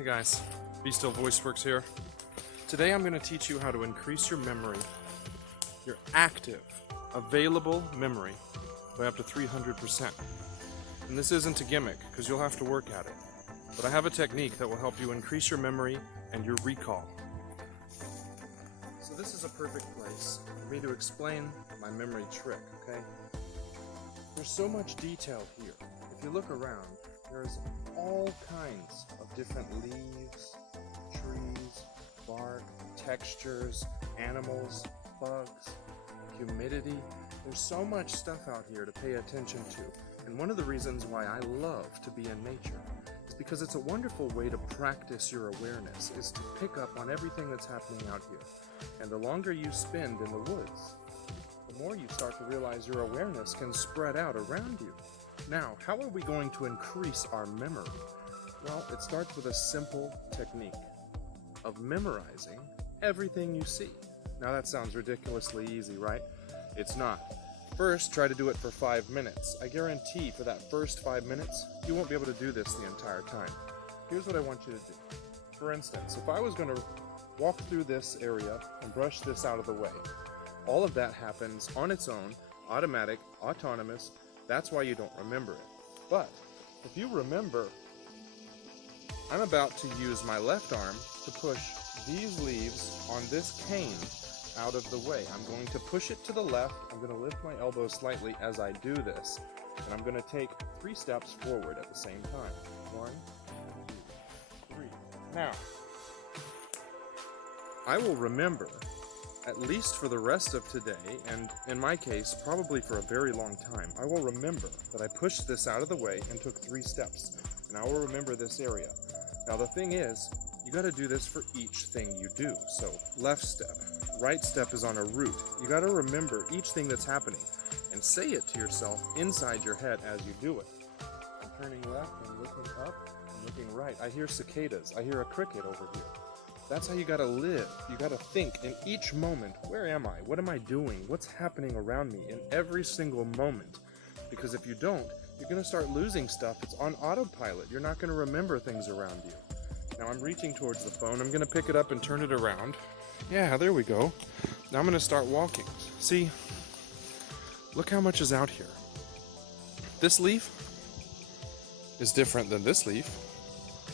Hey guys, Be Still VoiceWorks here. Today I'm going to teach you how to increase your memory, your active, available memory, by up to 300%. And this isn't a gimmick, because you'll have to work at it. But I have a technique that will help you increase your memory and your recall. So this is a perfect place for me to explain my memory trick, okay? There's so much detail here. If you look around, there's all kinds of different leaves, trees, bark, textures, animals, bugs, humidity. There's so much stuff out here to pay attention to. And one of the reasons why I love to be in nature is because it's a wonderful way to practice your awareness, is to pick up on everything that's happening out here. And the longer you spend in the woods, the more you start to realize your awareness can spread out around you. Now, how are we going to increase our memory? Well, it starts with a simple technique of memorizing everything you see. Now that sounds ridiculously easy, right? It's not. First, try to do it for 5 minutes. I guarantee for that first 5 minutes, you won't be able to do this the entire time. Here's what I want you to do. For instance, if I was going to walk through this area and brush this out of the way, all of that happens on its own, automatic, autonomous. That's why you don't remember it. But if you remember, I'm about to use my left arm to push these leaves on this cane out of the way. I'm going to push it to the left. I'm going to lift my elbow slightly as I do this. And I'm going to take 3 steps forward at the same time. 1, 2, 3. Now, I will remember, at least for the rest of today, and in my case, probably for a very long time, I will remember that I pushed this out of the way and took 3 steps. And I will remember this area. Now the thing is, you got to do this for each thing you do. So left step, right step is on a route. You got to remember each thing that's happening and say it to yourself inside your head as you do it. I'm turning left, I'm looking up, I'm looking right. I hear cicadas, I hear a cricket over here. That's how you got to live. You got to think in each moment, where am I? What am I doing? What's happening around me in every single moment? Because if you don't, you're going to start losing stuff. It's on autopilot. You're not going to remember things around you. Now I'm reaching towards the phone. I'm going to pick it up and turn it around. Yeah, there we go. Now I'm going to start walking. See, look how much is out here. This leaf is different than this leaf,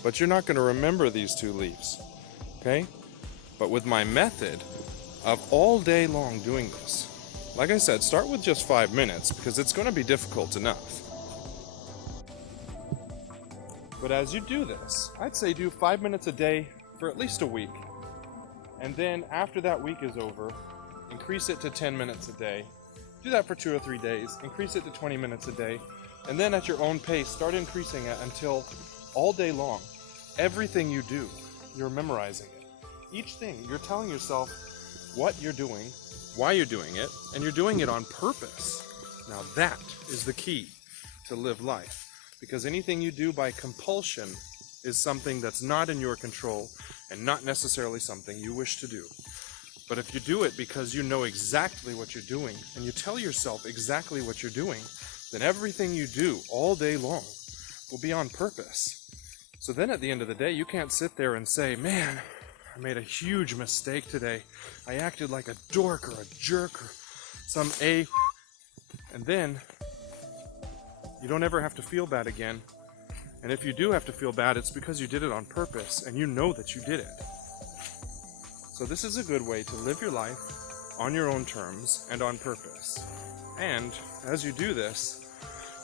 but you're not going to remember these 2 leaves. Okay? But with my method of all day long doing this, like I said, start with just 5 minutes because it's going to be difficult enough. But as you do this, I'd say do 5 minutes a day for at least a week. And then after that week is over, increase it to 10 minutes a day. Do that for 2 or 3 days, increase it to 20 minutes a day, and then at your own pace, start increasing it until all day long, everything you do, you're memorizing it. Each thing, you're telling yourself what you're doing, why you're doing it, and you're doing it on purpose. Now that is the key to live life. Because anything you do by compulsion is something that's not in your control and not necessarily something you wish to do. But if you do it because you know exactly what you're doing and you tell yourself exactly what you're doing, then everything you do all day long will be on purpose. So then at the end of the day, you can't sit there and say, man, I made a huge mistake today. I acted like a dork or a jerk or some a... And then you don't ever have to feel bad again. And if you do have to feel bad, it's because you did it on purpose and you know that you did it. So this is a good way to live your life on your own terms and on purpose. And as you do this,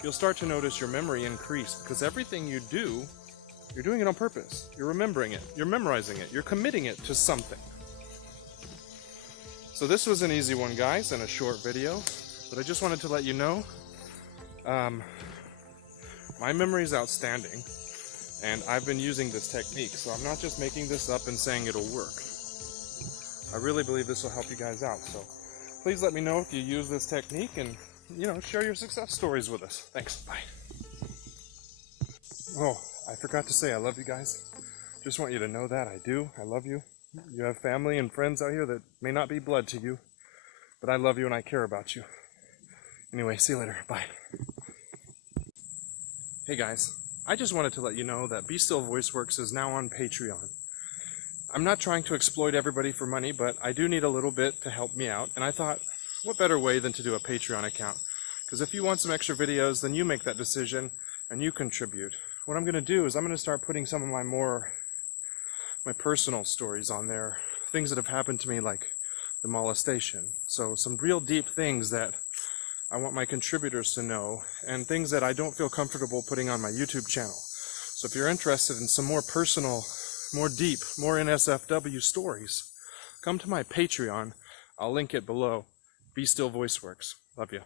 you'll start to notice your memory increase because everything you do, you're doing it on purpose. You're remembering it. You're memorizing it. You're committing it to something. So this was an easy one, guys, and a short video. But I just wanted to let you know, my memory is outstanding. And I've been using this technique. So I'm not just making this up and saying it'll work. I really believe this will help you guys out. So please let me know if you use this technique and, share your success stories with us. Thanks. Bye. Oh, I forgot to say I love you guys. Just want you to know that I do. I love you. You have family and friends out here that may not be blood to you, but I love you and I care about you. Anyway, see you later. Bye. Hey guys, I just wanted to let you know that Be Still VoiceWorks is now on Patreon. I'm not trying to exploit everybody for money, but I do need a little bit to help me out, and I thought, what better way than to do a Patreon account? Because if you want some extra videos, then you make that decision and you contribute. What I'm going to do is I'm going to start putting some of my personal stories on there, things that have happened to me, like the molestation. So some real deep things that I want my contributors to know, and things that I don't feel comfortable putting on my YouTube channel. So if you're interested in some more personal, more deep, more NSFW stories, come to my Patreon. I'll link it below. Be Still VoiceWorks. Love you.